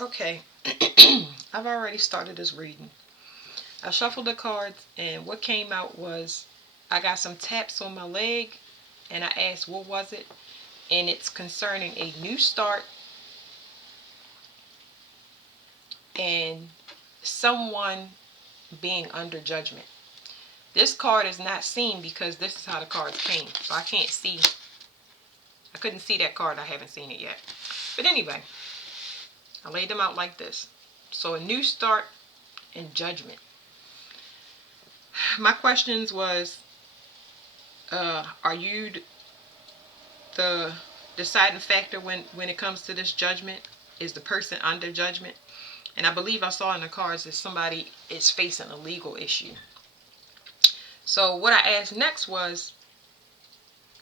Okay, I've already started this reading. I shuffled the cards, and what came out was I got some taps on my leg, and I asked, what was it? And it's concerning a new start and someone being under judgment. This card is not seen because this is how the cards came. So I can't see. I couldn't see that card. I haven't seen it yet. But anyway, I laid them out like this. So a new start and judgment. My questions was, are you the deciding factor when it comes to this judgment? Is the person under judgment? And I believe I saw in the cards that somebody is facing a legal issue. So what I asked next was,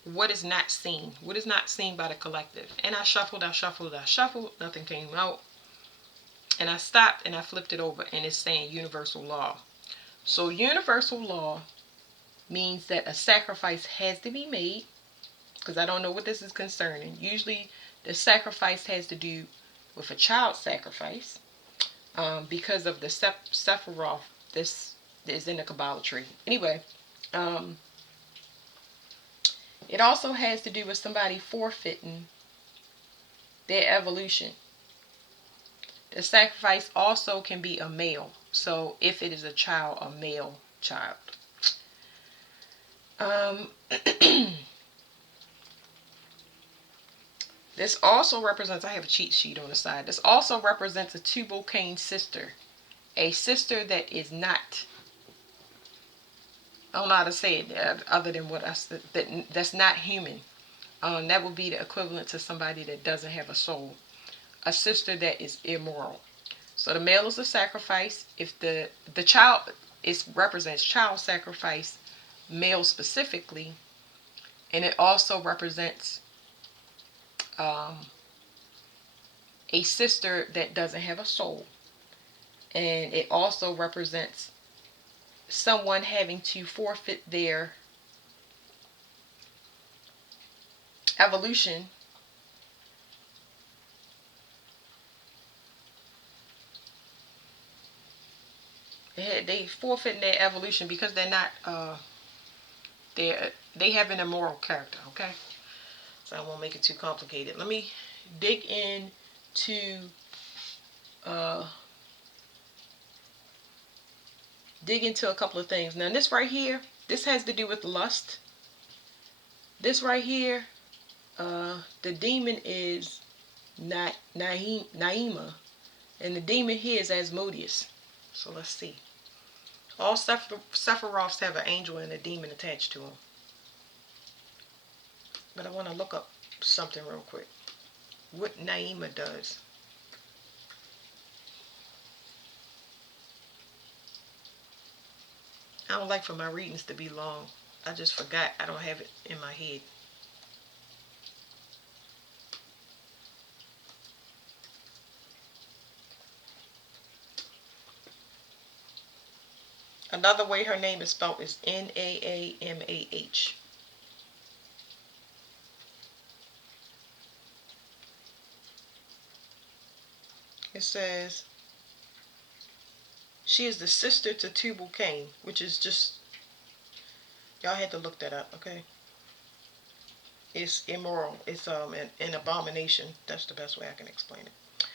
what is not seen? What is not seen by the collective? And I shuffled, I shuffled, I shuffled. Nothing came out. And I stopped and I flipped it over, and it's saying universal law. So universal law means that a sacrifice has to be made, because I don't know what this is concerning. Usually the sacrifice has to do with a child sacrifice, because of the Sephiroth. This is in the Kabbalah tree. Anyway, it also has to do with somebody forfeiting their evolution. The sacrifice also can be a male. So if it is a child, a male child. This also represents, I have a cheat sheet on the side. This also represents a Tubal-Cain sister. A sister that is not, I don't know how to say it other than what I said, that's not human. That would be the equivalent to somebody that doesn't have a soul. A sister that is immoral. So the male is a sacrifice. If the child represents child sacrifice, male specifically, and it also represents a sister that doesn't have a soul, and it also represents someone having to forfeit their evolution they forfeit their evolution because they're not they have an immoral character. Okay, so I won't make it too complicated. Let me dig into uh, a couple of things. Now this right here, this has to do with lust. This right here, the demon is Naima, and the demon here is Asmodeus. So let's see. All Sephiroths have an angel and a demon attached to them. But I want to look up something real quick. What Naima does. I don't like for my readings to be long. I just forgot. I don't have it in my head. Another way her name is spelled is Naamah. It says she is the sister to Tubal-Cain, which is just, y'all had to look that up, okay? It's immoral. It's an abomination. That's the best way I can explain it.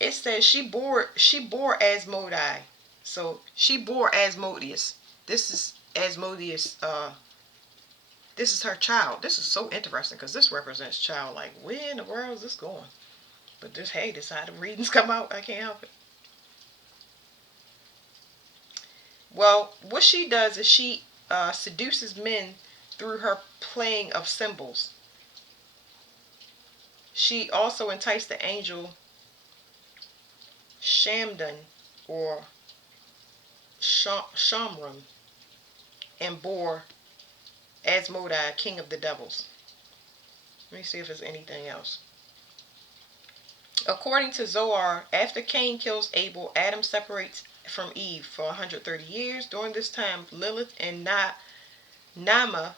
It says she bore Asmodai. So she bore Asmodeus. This is Asmodeus. This is her child. This is so interesting because this represents child. Like, where in the world is this going? But this, hey, this how the readings come out. I can't help it. Well, what she does is she seduces men through her playing of symbols. She also enticed the angel Shamdan, or Shamram, and bore Asmodai, king of the devils. Let me see if there's anything else. According to Zohar, after Cain kills Abel, Adam separates from Eve for 130 years. During this time, Lilith and Nama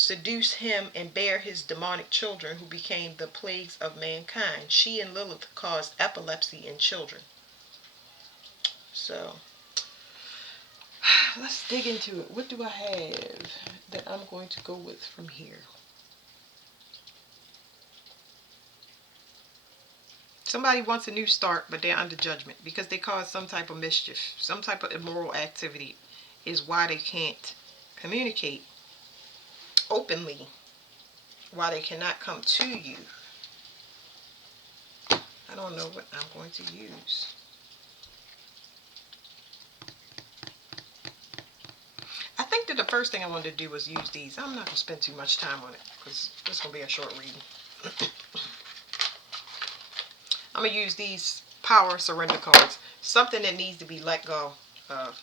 seduce him and bear his demonic children who became the plagues of mankind. She and Lilith caused epilepsy in children. So let's dig into it. What do I have that I'm going to go with from here? Somebody wants a new start, but they're under judgment because they caused some type of mischief, some type of immoral activity is why they can't communicate openly, why they cannot come to you. I don't know what I'm going to use. I think that the first thing I wanted to do was use these. I'm not going to spend too much time on it because this is going to be a short reading. I'm going to use these power surrender cards. Something that needs to be let go of.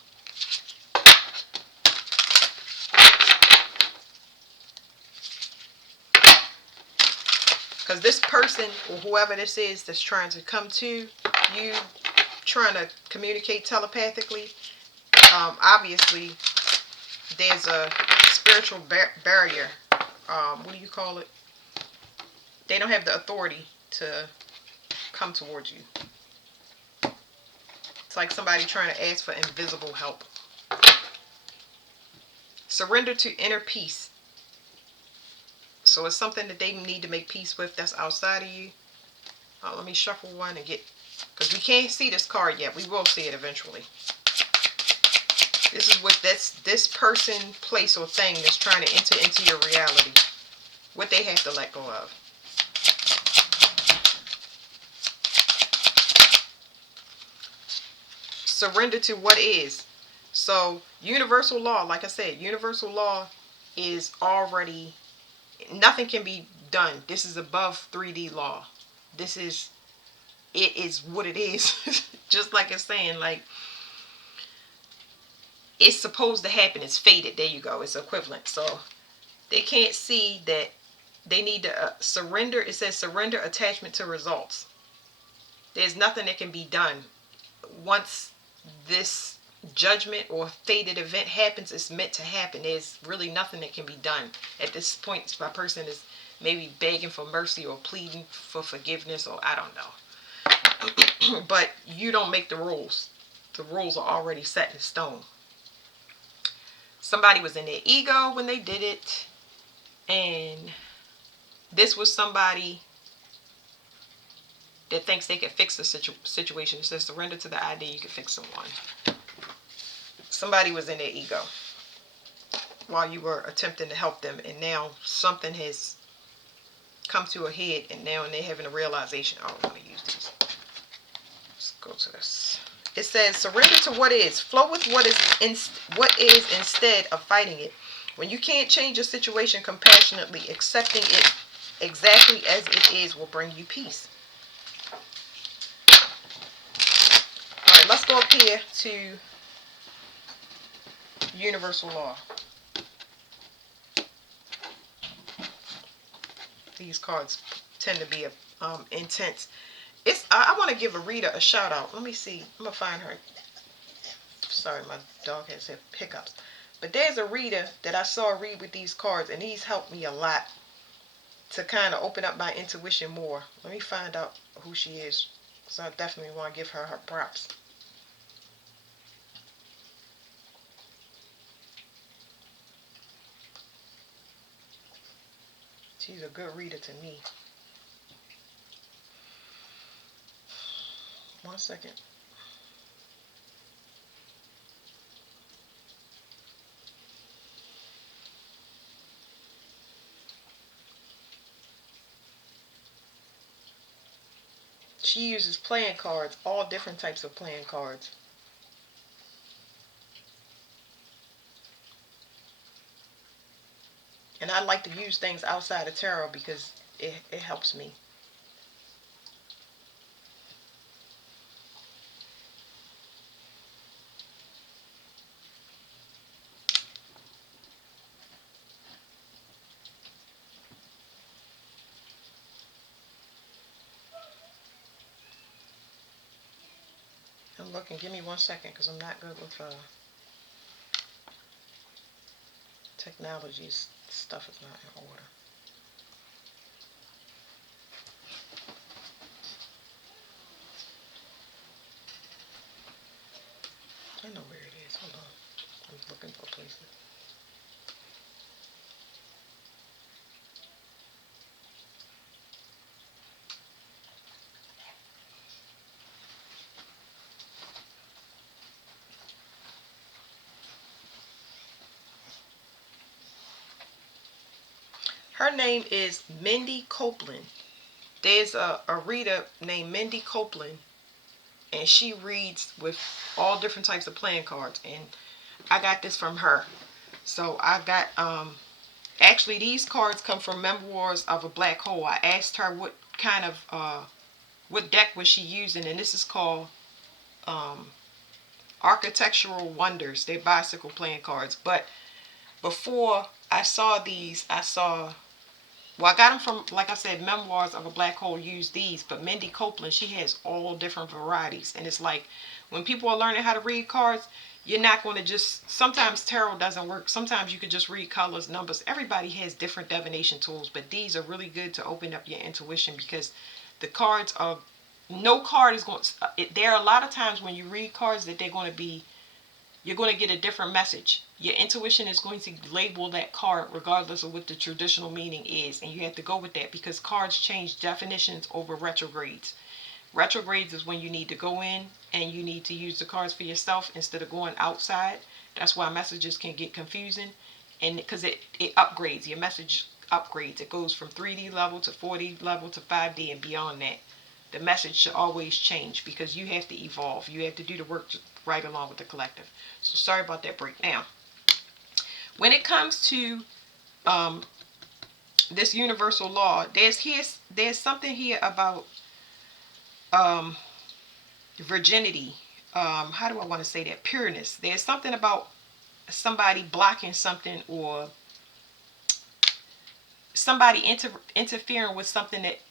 Because this person or whoever this is that's trying to come to you, trying to communicate telepathically, obviously there's a spiritual barrier. What do you call it? They don't have the authority to come towards you. It's like somebody trying to ask for invisible help. Surrender to inner peace. So it's something that they need to make peace with that's outside of you. Let me shuffle one and get, because we can't see this card yet. We will see it eventually. This is what this person, place, or thing that's trying to enter into your reality. What they have to let go of. Surrender to what is. So universal law, like I said, universal law is already, nothing can be done. This is above 3D law. It is what it is. Just like it's saying, like, it's supposed to happen. It's fated. There you go. It's equivalent. So they can't see that they need to surrender. It says surrender attachment to results. There's nothing that can be done. Once this judgment or fated event happens, it's meant to happen. There's really nothing that can be done. At this point, my person is maybe begging for mercy or pleading for forgiveness, or I don't know. But you don't make the rules. The rules are already set in stone. Somebody was in their ego when they did it, and this was somebody that thinks they can fix the situation. It says surrender to the idea you can fix someone. Somebody was in their ego while you were attempting to help them, and now something has come to a head, and now they're having a realization. I don't want to use these. Let's go to this. It says surrender to what is. Flow with what is instead of fighting it. When you can't change a situation compassionately, accepting it exactly as it is will bring you peace. Alright, let's go up here to universal law. These cards tend to be intense. I want to give a reader a shout out. Let me see. I'm going to find her. Sorry, my dog has had hiccups. But there's a reader that I saw read with these cards, and he's helped me a lot to kind of open up my intuition more. Let me find out who she is, because I definitely want to give her her props. She's a good reader to me. One second. She uses playing cards, all different types of playing cards. And I like to use things outside of tarot because it helps me. I'm looking. Give me 1 second because I'm not good with technologies. Stuff is not in order. I know where it is. Hold on. I'm looking for places. Her name is Mindy Copeland. There's a reader named Mindy Copeland, and she reads with all different types of playing cards. And I got this from her. So I got actually these cards come from Memoirs of a Black Hole. I asked her what kind of what deck was she using, and this is called um, Architectural Wonders. They're bicycle playing cards. But before I saw these, well, I got them from, like I said, Memoirs of a Black Hole used these, but Mindy Copeland, she has all different varieties. And it's like, when people are learning how to read cards, you're not going to just, sometimes tarot doesn't work. Sometimes you could just read colors, numbers. Everybody has different divination tools, but these are really good to open up your intuition, because the cards are, no card is going to, there are a lot of times when you read cards that they're going to be, you're going to get a different message. Your intuition is going to label that card regardless of what the traditional meaning is. And you have to go with that, because cards change definitions over retrogrades. Retrogrades is when you need to go in and you need to use the cards for yourself instead of going outside. That's why messages can get confusing. And because it upgrades, your message upgrades. It goes from 3D level to 4D level to 5D and beyond that. The message should always change, because you have to evolve. You have to do the work right along with the collective. So sorry about that break. Now, when it comes to this universal law, there's something here about um, virginity. How do I want to say that? Pureness. There's something about somebody blocking something, or somebody interfering with something that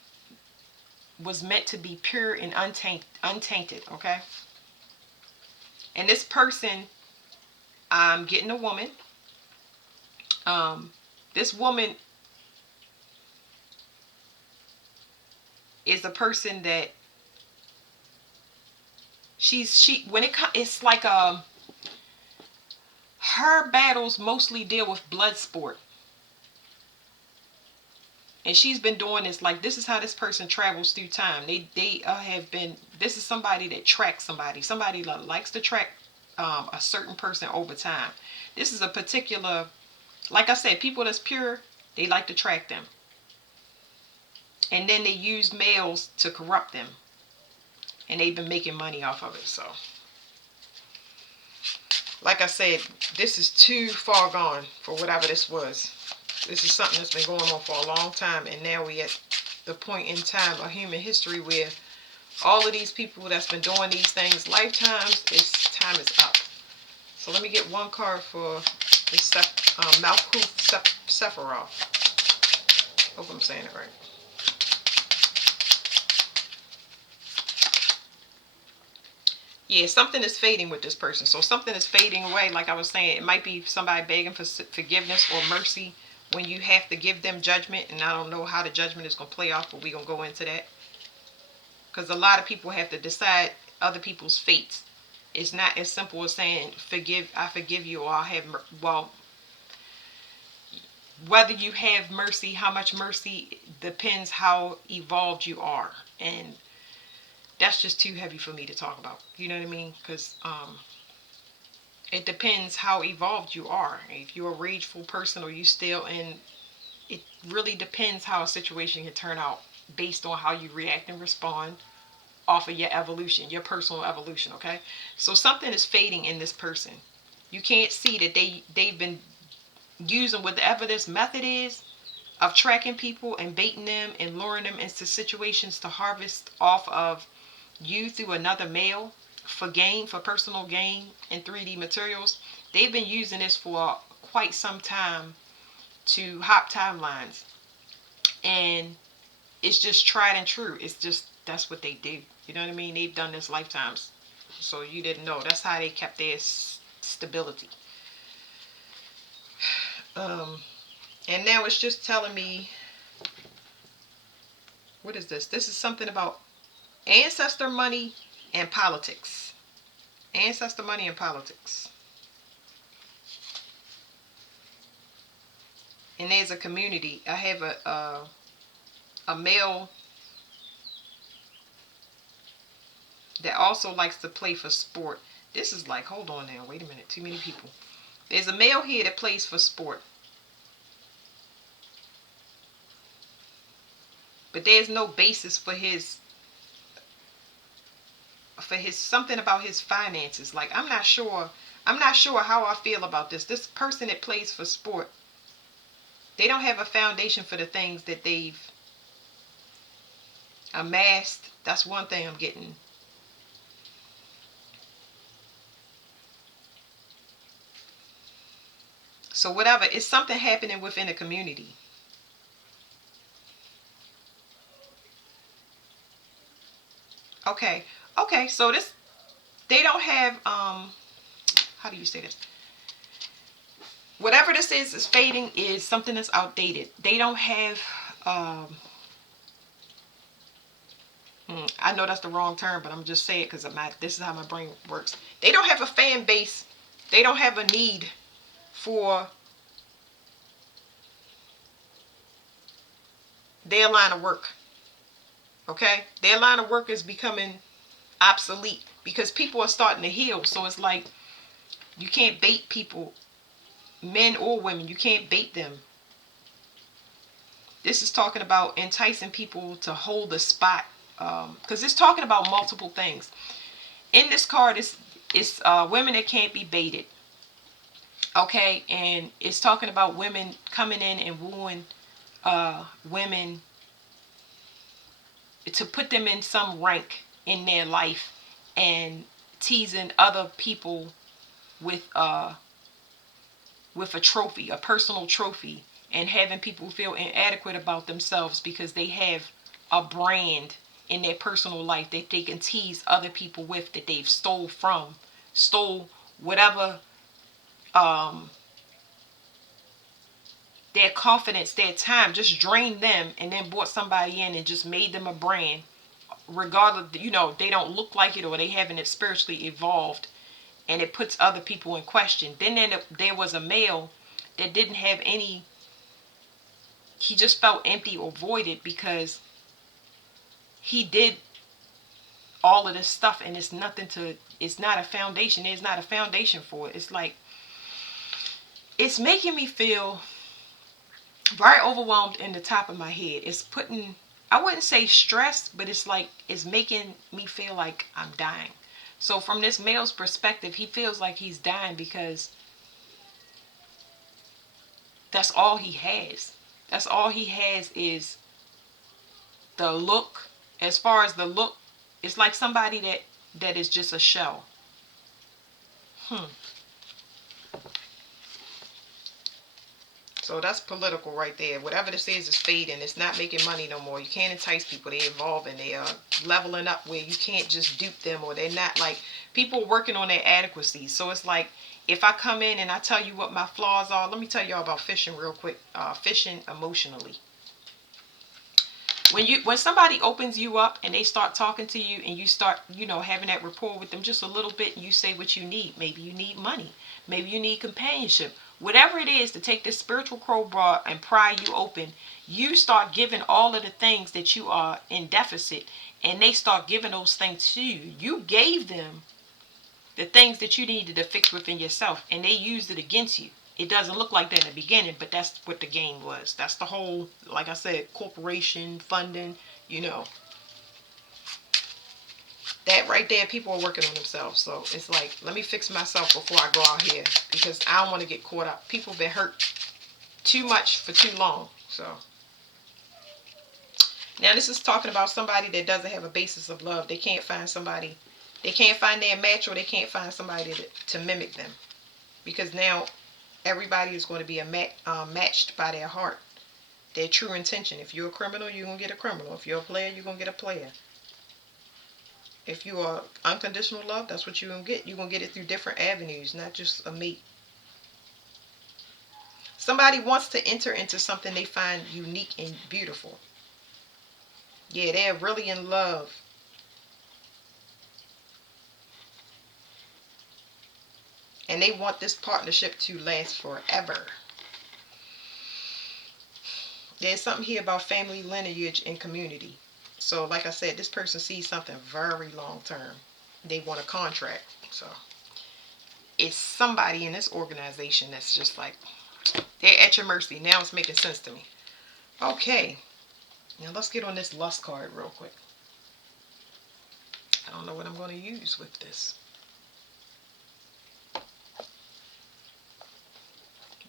was meant to be pure and untainted. Okay. And this person, I'm getting a woman. This woman is a person that when it's like her battles mostly deal with blood sport. And she's been doing this, like, this is how this person travels through time. They have been, this is somebody that tracks somebody that likes to track a certain person over time. This is a particular, like I said, people that's pure, they like to track them. And then they use males to corrupt them. And they've been making money off of it. So, like I said, this is too far gone for whatever this was. This is something that's been going on for a long time, and now we're at the point in time of human history where all of these people that's been doing these things lifetimes, time is up. So let me get one card for this Malkuth Sephiroth. Hope I'm saying it right. Yeah, something is fading with this person. So something is fading away. Like I was saying, it might be somebody begging for forgiveness or mercy when you have to give them judgment. And I don't know how the judgment is going to play off, but we're going to go into that. Because a lot of people have to decide other people's fates. It's not as simple as saying, I forgive you, or well, whether you have mercy, how much mercy, depends how evolved you are. And that's just too heavy for me to talk about. You know what I mean? Because it depends how evolved you are. If you're a rageful person, or you still in, it really depends how a situation can turn out based on how you react and respond off of your evolution, your personal evolution. Okay, so something is fading in this person. You can't see that they've been using whatever this method is of tracking people and baiting them and luring them into situations to harvest off of you through another male for gain, for personal gain in 3D materials. They've been using this for quite some time to hop timelines. And it's just tried and true. It's just, that's what they do. You know what I mean? They've done this lifetimes. So you didn't know. That's how they kept their stability. And now it's just telling me, what is this? This is something about ancestor money and politics. Ancestor money and politics. And there's a community. I have a male that also likes to play for sport. This is like, hold on now, wait a minute, too many people. There's a male here that plays for sport. But there's no basis for his something about his finances. Like, I'm not sure how I feel about this. This person that plays for sport, they don't have a foundation for the things that they've amassed. That's one thing I'm getting. So whatever, it's something happening within the community. Okay. Okay, so this, they don't have how do you say this? Whatever this is fading is something that's outdated. They don't have I know that's the wrong term, but I'm just saying it because this is how my brain works. They don't have a fan base. They don't have a need for their line of work. Okay? Their line of work is becoming obsolete because people are starting to heal. So it's like you can't bait people, men or women. You can't bait them. This is talking about enticing people to hold a spot, because it's talking about multiple things. In this card, it's women that can't be baited. Okay, and it's talking about women coming in and wooing women to put them in some rank in their life and teasing other people with a trophy, a personal trophy, and having people feel inadequate about themselves because they have a brand in their personal life that they can tease other people with, that they've stole whatever their confidence, their time, just drained them and then brought somebody in and just made them a brand. Regardless, they don't look like it or they haven't spiritually evolved, and it puts other people in question. Then there was a male that didn't have any, he just felt empty or voided because he did all of this stuff and it's not a foundation. There's not a foundation for it. It's like, it's making me feel very overwhelmed in the top of my head. It's putting, I wouldn't say stress, but it's like, it's making me feel like I'm dying. So from this male's perspective, he feels like he's dying because that's all he has. That's all he has is the look. As far as the look, it's like somebody that is just a shell. So that's political right there. Whatever this is fading. It's not making money no more. You can't entice people. They're evolving. They are leveling up where you can't just dupe them, or they're not like, people working on their adequacy. So it's like, if I come in and I tell you what my flaws are, let me tell y'all about fishing real quick. Fishing emotionally. When somebody opens you up and they start talking to you and you start, having that rapport with them just a little bit, and you say what you need. Maybe you need money. Maybe you need companionship. Whatever it is to take this spiritual crowbar and pry you open, you start giving all of the things that you are in deficit, and they start giving those things to you. You gave them the things that you needed to fix within yourself, and they used it against you. It doesn't look like that in the beginning, but that's what the game was. That's the whole, like I said, corporation, funding, That right there, people are working on themselves. So it's like, let me fix myself before I go out here, because I don't want to get caught up. People have been hurt too much for too long. So now this is talking about somebody that doesn't have a basis of love. They can't find somebody. They can't find their match, or they can't find somebody to mimic them. Because now everybody is going to be matched by their heart, their true intention. If you're a criminal, you're going to get a criminal. If you're a player, you're going to get a player. If you are unconditional love, that's what you're going to get. You're going to get it through different avenues, not just a mate. Somebody wants to enter into something they find unique and beautiful. Yeah, they're really in love. And they want this partnership to last forever. There's something here about family lineage and community. So like I said, this person sees something very long term. They want a contract. So it's somebody in this organization that's just like, they're at your mercy. Now it's making sense to me. Okay. Now let's get on this lust card real quick. I don't know what I'm going to use with this.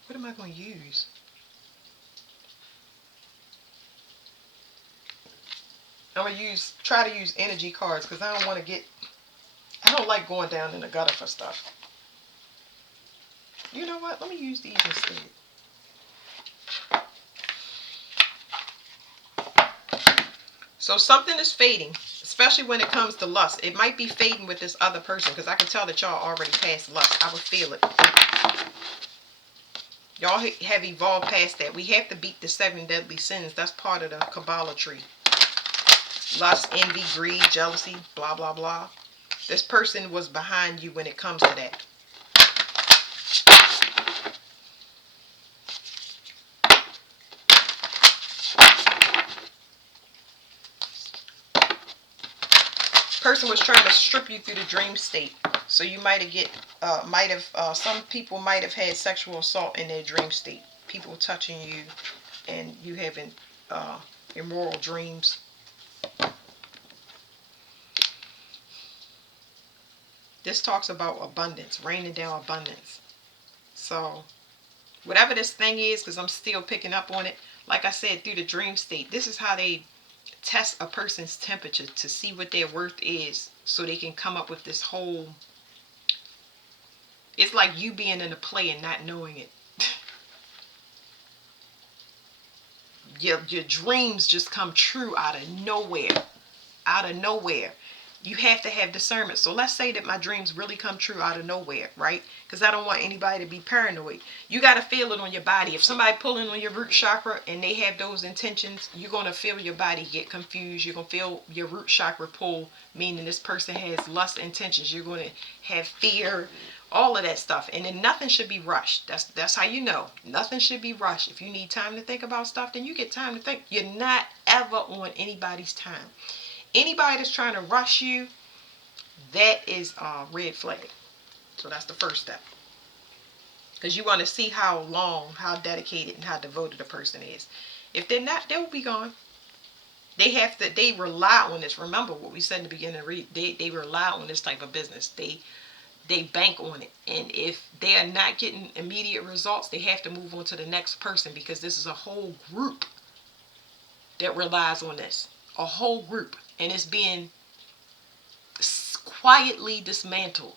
What am I going to use? I'm going to try to use energy cards because I don't like going down in the gutter for stuff. You know what? Let me use these instead. So something is fading, especially when it comes to lust. It might be fading with this other person because I can tell that y'all already past lust. I would feel it. Y'all have evolved past that. We have to beat the 7 deadly sins. That's part of the Kabbalah tree. Lust, envy, greed, jealousy, blah, blah, blah. This person was behind you when it comes to that. Person was trying to strip you through the dream state. So you some people might have had sexual assault in their dream state. People touching you and you having immoral dreams. This talks about abundance, raining down abundance. So whatever this thing is, because I'm still picking up on it, like I said, through the dream state, this is how they test a person's temperature to see what their worth is so they can come up with this whole, it's like you being in a play and not knowing it. Your dreams just come true out of nowhere. Out of nowhere. You have to have discernment. So let's say that my dreams really come true out of nowhere, right? Because I don't want anybody to be paranoid. You got to feel it on your body. If somebody pulling on your root chakra and they have those intentions, you're going to feel your body get confused. You're going to feel your root chakra pull, meaning this person has lust intentions. You're going to have fear, all of that stuff. And then nothing should be rushed. That's how you know. Nothing should be rushed. If you need time to think about stuff, then you get time to think. You're not ever on anybody's time. Anybody that's trying to rush you, that is a red flag. So that's the first step. Because you want to see how long, how dedicated, and how devoted a person is. If they're not, they'll be gone. They rely on this. Remember what we said in the beginning. They rely on this type of business. They bank on it. And if they are not getting immediate results, they have to move on to the next person because this is a whole group that relies on this. A whole group. And it's being quietly dismantled.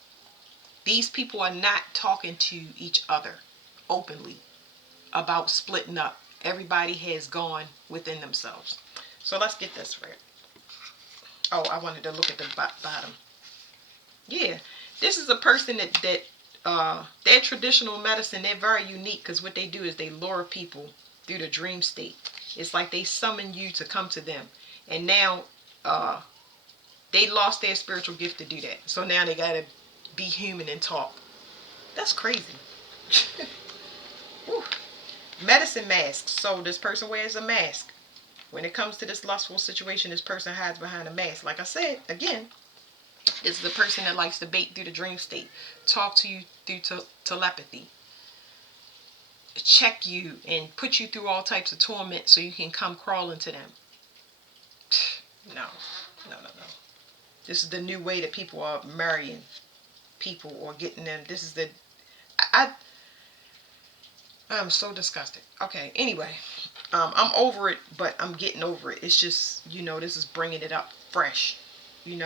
These people are not talking to each other openly about splitting up. Everybody has gone within themselves. So let's get this right. Oh, I wanted to look at the bottom. Yeah, this is a person that their traditional medicine, they're very unique because what they do is they lure people through the dream state. It's like they summon you to come to them. And now they lost their spiritual gift to do that. So now they got to be human and talk. That's crazy. Medicine masks. So this person wears a mask. When it comes to this lustful situation, this person hides behind a mask. Like I said, again, this is the person that likes to bait through the dream state. Talk to you through telepathy. Check you and put you through all types of torment so you can come crawling to them. No. This is the new way that people are marrying people or getting them. This is I'm so disgusted. Okay, anyway, I'm over it, but I'm getting over it. It's just, this is bringing it up fresh. You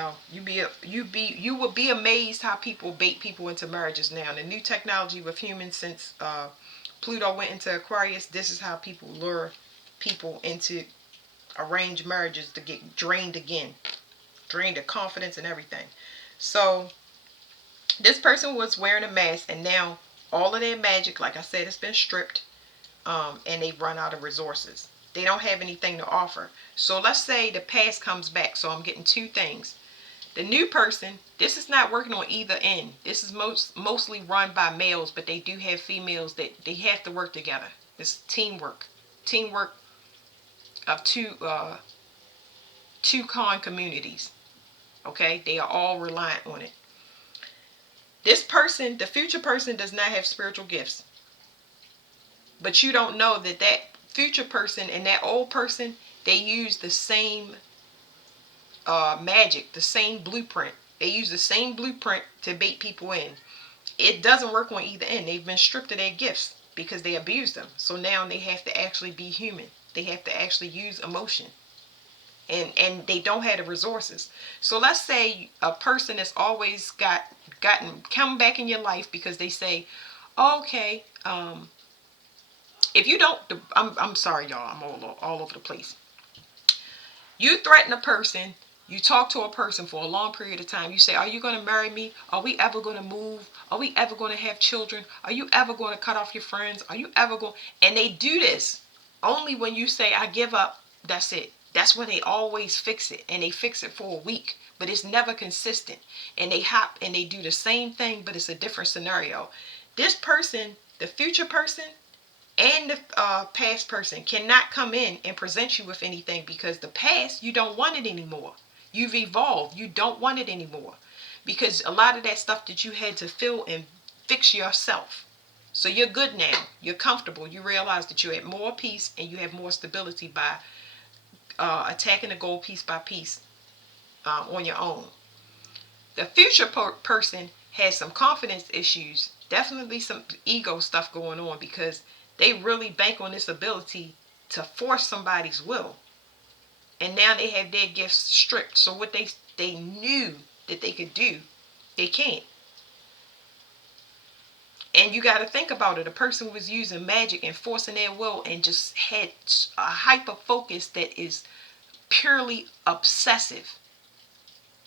would be amazed how people bait people into marriages now. The new technology with humans since Pluto went into Aquarius, this is how people lure people into arranged marriages to get drained again. Drained of confidence and everything. So this person was wearing a mask and now all of their magic, like I said, has been stripped. and they've run out of resources. They don't have anything to offer. So let's say the past comes back. So I'm getting two things. The new person, this is not working on either end. This is mostly run by males, but they do have females that they have to work together. It's teamwork. Teamwork of two con communities. Okay? They are all reliant on it. This person, the future person, does not have spiritual gifts. But you don't know that future person and that old person, they use the same magic, the same blueprint. They use the same blueprint to bait people in. It doesn't work on either end. They've been stripped of their gifts because they abused them. So now they have to actually be human. They have to actually use emotion. And they don't have the resources. So let's say a person that's always gotten come back in your life because they say, okay, if you don't, I'm sorry, y'all, I'm all over the place. You threaten a person, you talk to a person for a long period of time. You say, are you going to marry me? Are we ever going to move? Are we ever going to have children? Are you ever going to cut off your friends? Are you ever going? And they do this only when you say, I give up. That's it. That's when they always fix it. And they fix it for a week. But it's never consistent. And they hop and they do the same thing, but it's a different scenario. This person, the future person, and the past person cannot come in and present you with anything because the past, you don't want it anymore. You've evolved. You don't want it anymore because a lot of that stuff that you had to fill and fix yourself. So you're good now. You're comfortable. You realize that you're at more peace and you have more stability by attacking the goal piece by piece on your own. The future person has some confidence issues, definitely some ego stuff going on because they really bank on this ability to force somebody's will. And now they have their gifts stripped. So what they knew that they could do, they can't. And you got to think about it. A person was using magic and forcing their will and just had a hyper focus that is purely obsessive.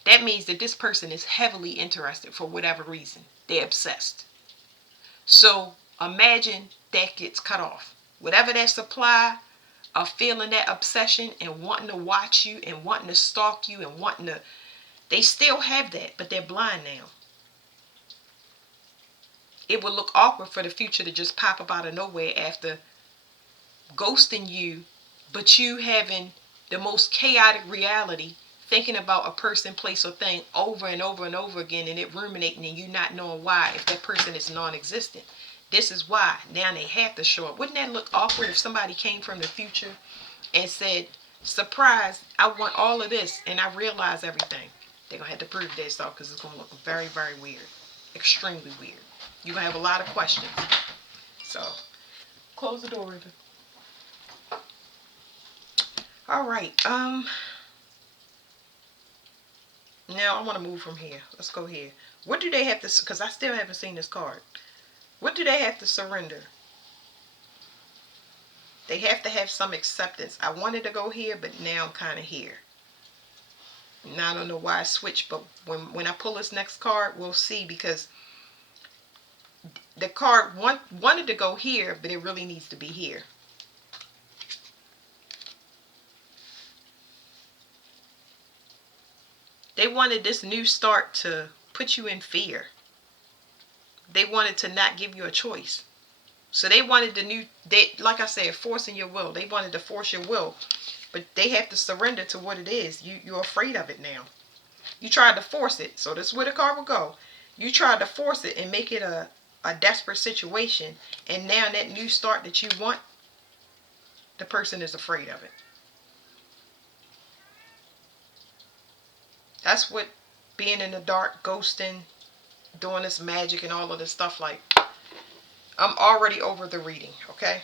That means that this person is heavily interested for whatever reason. They're obsessed. So imagine that gets cut off. Whatever that supply of feeling that obsession and wanting to watch you and wanting to stalk you and wanting to, they still have that, but they're blind now. It would look awkward for the future to just pop up out of nowhere after ghosting you, but you having the most chaotic reality, thinking about a person, place, or thing over and over and over again, and it ruminating and you not knowing why if that person is non-existent. This is why. Now they have to show up. Wouldn't that look awkward if somebody came from the future and said, surprise, I want all of this, and I realize everything? They're going to have to prove this though, because it's going to look very, very weird. Extremely weird. You're going to have a lot of questions. So, close the door, River. All right. Now I want to move from here. Let's go here. What do they have to, because I still haven't seen this card. What do they have to surrender? They have to have some acceptance. I wanted to go here, but now I'm kind of here. Now I don't know why I switched, but when I pull this next card, we'll see, because the card wanted to go here, but it really needs to be here. They wanted this new start to put you in fear. They wanted to not give you a choice. So they wanted like I said, forcing your will. They wanted to force your will. But they have to surrender to what it is. You're afraid of it now. You tried to force it. So this is where the card will go. You tried to force it and make it a desperate situation. And now that new start that you want, the person is afraid of it. That's what being in the dark, ghosting, doing this magic and all of this stuff like. I'm already over the reading, okay?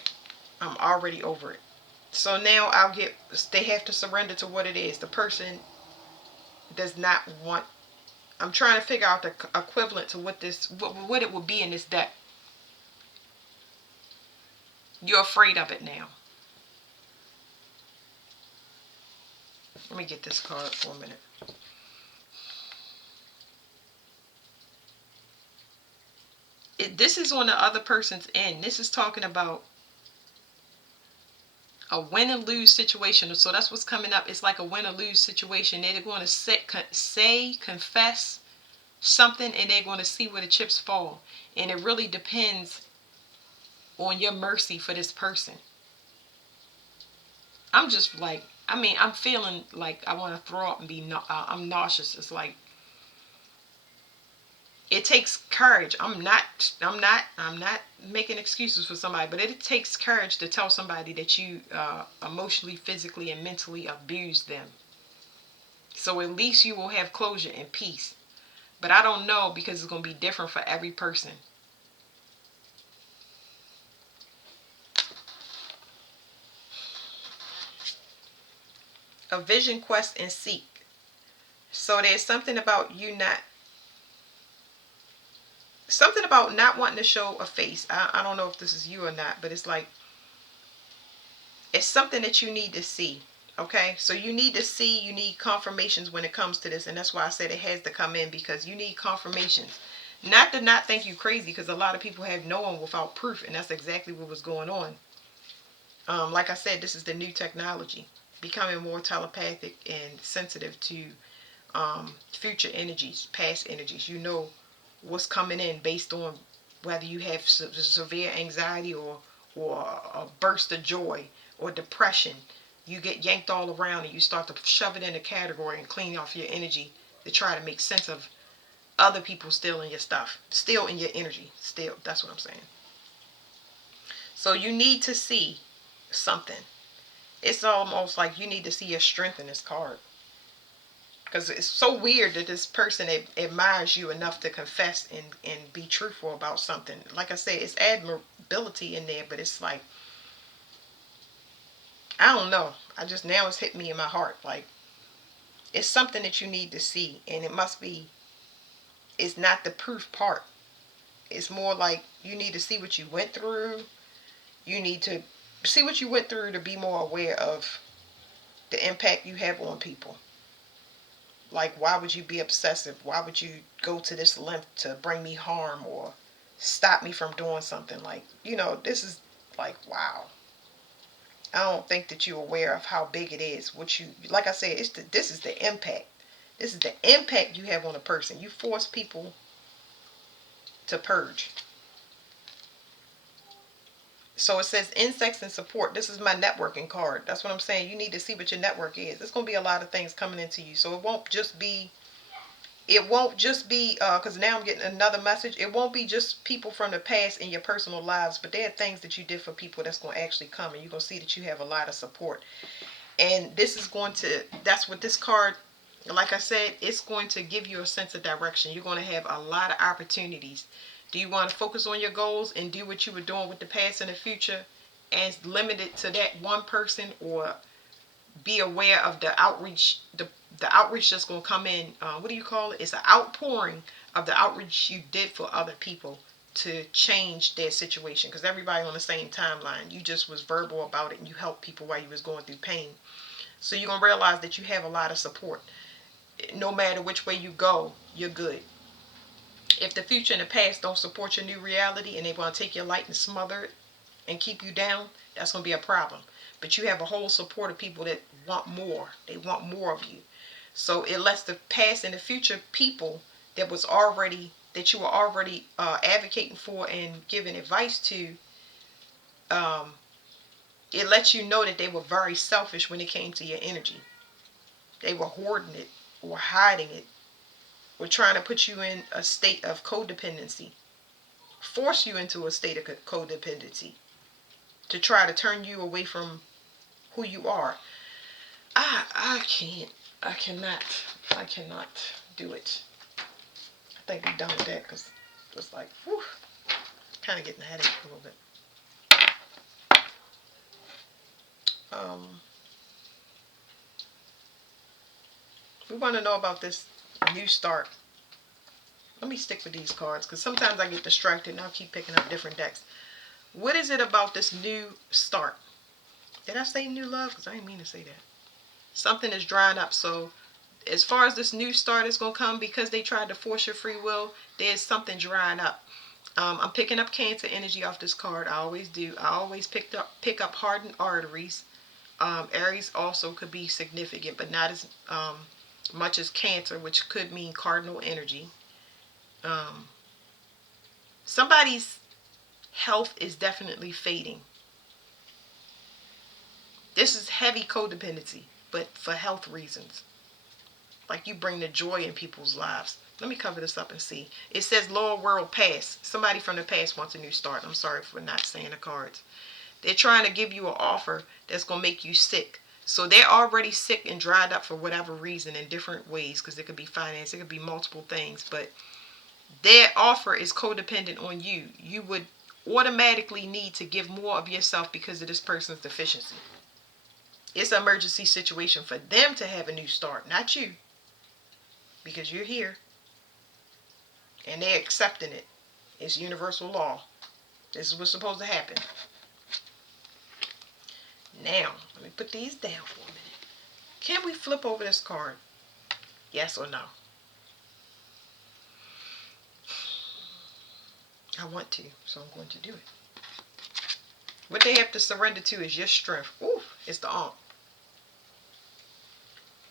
I'm already over it. So now they have to surrender to what it is. The person does not want, I'm trying to figure out the equivalent to what it would be in this deck. You're afraid of it now. Let me get this card for a minute. This is on the other person's end. This is talking about a win and lose situation. So that's what's coming up. It's like a win or lose situation. They're going to confess something, and they're going to see where the chips fall. And it really depends on your mercy for this person. I'm just like, I'm feeling like I want to throw up and I'm nauseous. It's like, it takes courage. I'm not making excuses for somebody, but it takes courage to tell somebody that you emotionally, physically, and mentally abuse them. So at least you will have closure and peace. But I don't know, because it's going to be different for every person. A vision, quest, and seek. So there's something about not wanting to show a face. I don't know if this is you or not, but it's like, it's something that you need to see. Okay, so you need confirmations when it comes to this, and that's why I said it has to come in, because you need confirmations. Not to not think you crazy, because a lot of people have known without proof, and that's exactly what was going on. Like I said, this is the new technology, becoming more telepathic and sensitive to future energies, past energies. You know what's coming in based on whether you have severe anxiety or a burst of joy or depression. You get yanked all around and you start to shove it in a category and clean off your energy to try to make sense of other people still in your stuff, still in your energy, still. That's what I'm saying. So you need to see something. It's almost like you need to see your strength in this card. Because it's so weird that this person admires you enough to confess and be truthful about something. Like I said, it's admirability in there, but it's like, I don't know. Now it's hit me in my heart. Like, it's something that you need to see, and it's not the proof part. It's more like you need to see what you went through. You need to see what you went through to be more aware of the impact you have on people. Like, why would you be obsessive? Why would you go to this length to bring me harm or stop me from doing something? Like, this is like, wow. I don't think that you're aware of how big it is. Like I said, this is the impact. This is the impact you have on a person. You force people to purge. So it says insects and support. This is my networking card. That's what I'm saying. You need to see what your network is. There's going to be a lot of things coming into you. So it won't just be because now I'm getting another message. It won't be just people from the past in your personal lives, but there are things that you did for people that's going to actually come, and you're going to see that you have a lot of support. And that's what this card, like I said, it's going to give you a sense of direction. You're going to have a lot of opportunities. Do you want to focus on your goals and do what you were doing with the past and the future and limit it to that one person, or be aware of the outreach, the outreach that's going to come in? What do you call it? It's an outpouring of the outreach you did for other people to change their situation, because everybody on the same timeline. You just was verbal about it and you helped people while you was going through pain. So you're going to realize that you have a lot of support. No matter which way you go, you're good. If the future and the past don't support your new reality and they want to take your light and smother it and keep you down, that's going to be a problem. But you have a whole support of people that want more. They want more of you. So it lets the past and the future people that you were already advocating for and giving advice to, it lets you know that they were very selfish when it came to your energy. They were hoarding it or hiding it or trying to put you in a state of codependency, force you into a state of codependency to try to turn you away from who you are. I cannot do it. I think we're done with that, because it's like, whew, kind of getting a headache a little bit. We want to know about this new start. Let me stick with these cards, because sometimes I get distracted and I'll keep picking up different decks. What is it about this new start? Did I say new love? Because I didn't mean to say that. Something is drying up. So as far as this new start is going to come, because they tried to force your free will, there's something drying up. I'm picking up Cancer energy off this card. I always do. I always pick up hardened arteries. Aries also could be significant, but not as much as Cancer, which could mean cardinal energy. Um, Somebody's health is definitely fading. This is heavy codependency, but for health reasons. Like you bring the joy in people's lives. Let me cover this up and see. It says lower world past. Somebody from the past wants a new start. I'm sorry for not saying the cards. They're trying to give you an offer that's going to make you sick. So they're already sick and dried up for whatever reason in different ways, because it could be finance, it could be multiple things, but their offer is codependent on you. You would automatically need to give more of yourself because of this person's deficiency. It's an emergency situation for them to have a new start, not you, because you're here and they're accepting it. It's universal law. This is what's supposed to happen. Now, let me put these down for a minute. Can we flip over this card? Yes or no? I want to, so I'm going to do it. What they have to surrender to is your strength. Ooh, it's the arm.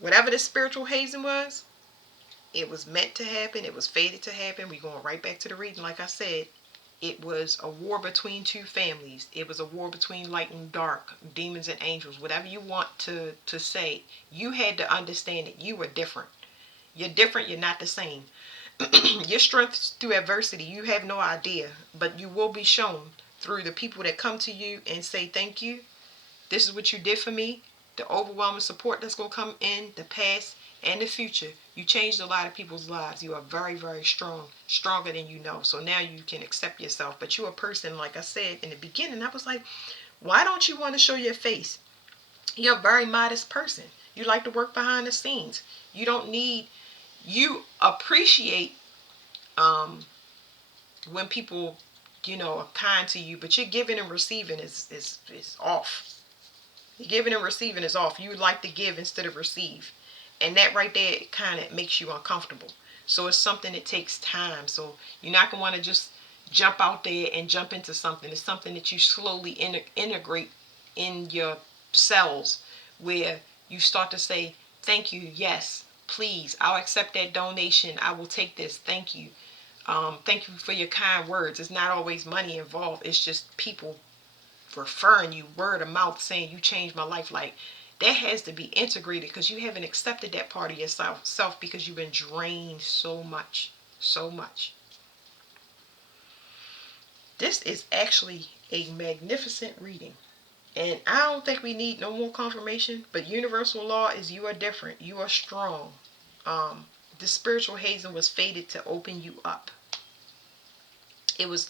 Whatever the spiritual hazing was, it was meant to happen. It was fated to happen. We're going right back to the reading. Like I said, it was a war between two families. It was a war between light and dark, demons and angels, whatever you want to say. You had to understand that you were different. You're different. You're not the same. Your strength through adversity, you have no idea, but you will be shown through the people that come to you and say thank you. This is what you did for me. The overwhelming support that's going to come in the past and the future. You changed a lot of people's lives. You are very, very strong, stronger than you know. So now you can accept yourself. But you're a person, like I said in the beginning, I was like, why don't you want to show your face? You're a very modest person. You like to work behind the scenes. You don't need, you appreciate when people, are kind to you, but your giving and receiving is off. Your giving and receiving is off. You would like to give instead of receive. And that right there kind of makes you uncomfortable. So it's something that takes time. So you're not going to want to just jump out there and jump into something. It's something that you slowly integrate in your cells, where you start to say, thank you, yes, please, I'll accept that donation. I will take this. Thank you. Thank you for your kind words. It's not always money involved. It's just people referring you word of mouth saying you changed my life. Like, that has to be integrated, because you haven't accepted that part of yourself because you've been drained so much. This is actually a magnificent reading, and I don't think we need no more confirmation, but universal law is you are different, you are strong. The spiritual hazing was fated to open you up. It was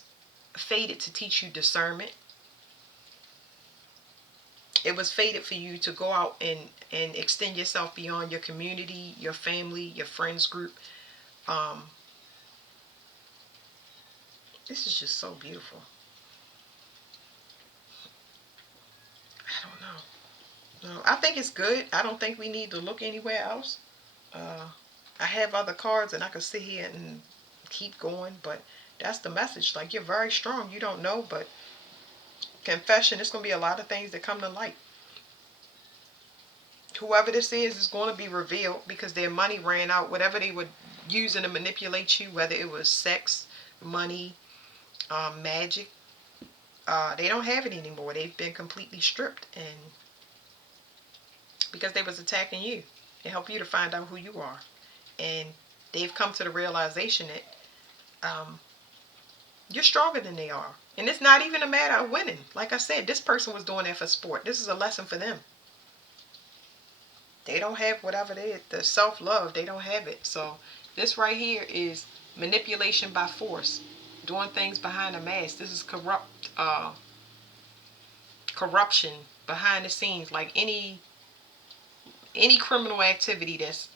fated to teach you discernment. It was fated for you to go out and extend yourself beyond your community, your family, your friends group. This is just so beautiful. I don't know. No, I think it's good. I don't think we need to look anywhere else. I have other cards and I could sit here and keep going, but that's the message. Like, you're very strong. You don't know, but confession, it's going to be a lot of things that come to light. Whoever this is going to be revealed, because their money ran out. Whatever they were using to manipulate you, whether it was sex, money, magic, they don't have it anymore. They've been completely stripped, and because they was attacking you to help you to find out who you are. And they've come to the realization that you're stronger than they are. And it's not even a matter of winning. Like I said, this person was doing that for sport. This is a lesson for them. They don't have whatever the self-love, they don't have it. So this right here is manipulation by force, doing things behind a mask. This is corruption behind the scenes, like any criminal activity that's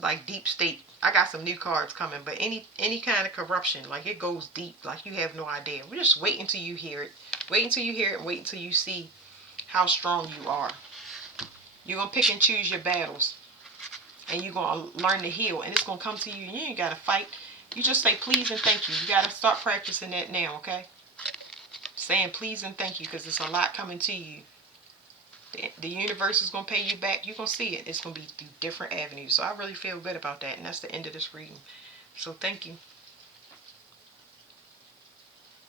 like deep state. I got some new cards coming, but any kind of corruption, like, it goes deep, like you have no idea. We're just wait until you hear it. Wait until you hear it, and wait until you see how strong you are. You're going to pick and choose your battles, and you're going to learn to heal, and it's going to come to you, and you ain't got to fight. You just say please and thank you. You got to start practicing that now, okay? saying please and thank you, because it's a lot coming to you. The universe is going to pay you back. You're going to see it. It's going to be through different avenues. So I really feel good about that. And that's the end of this reading. So thank you.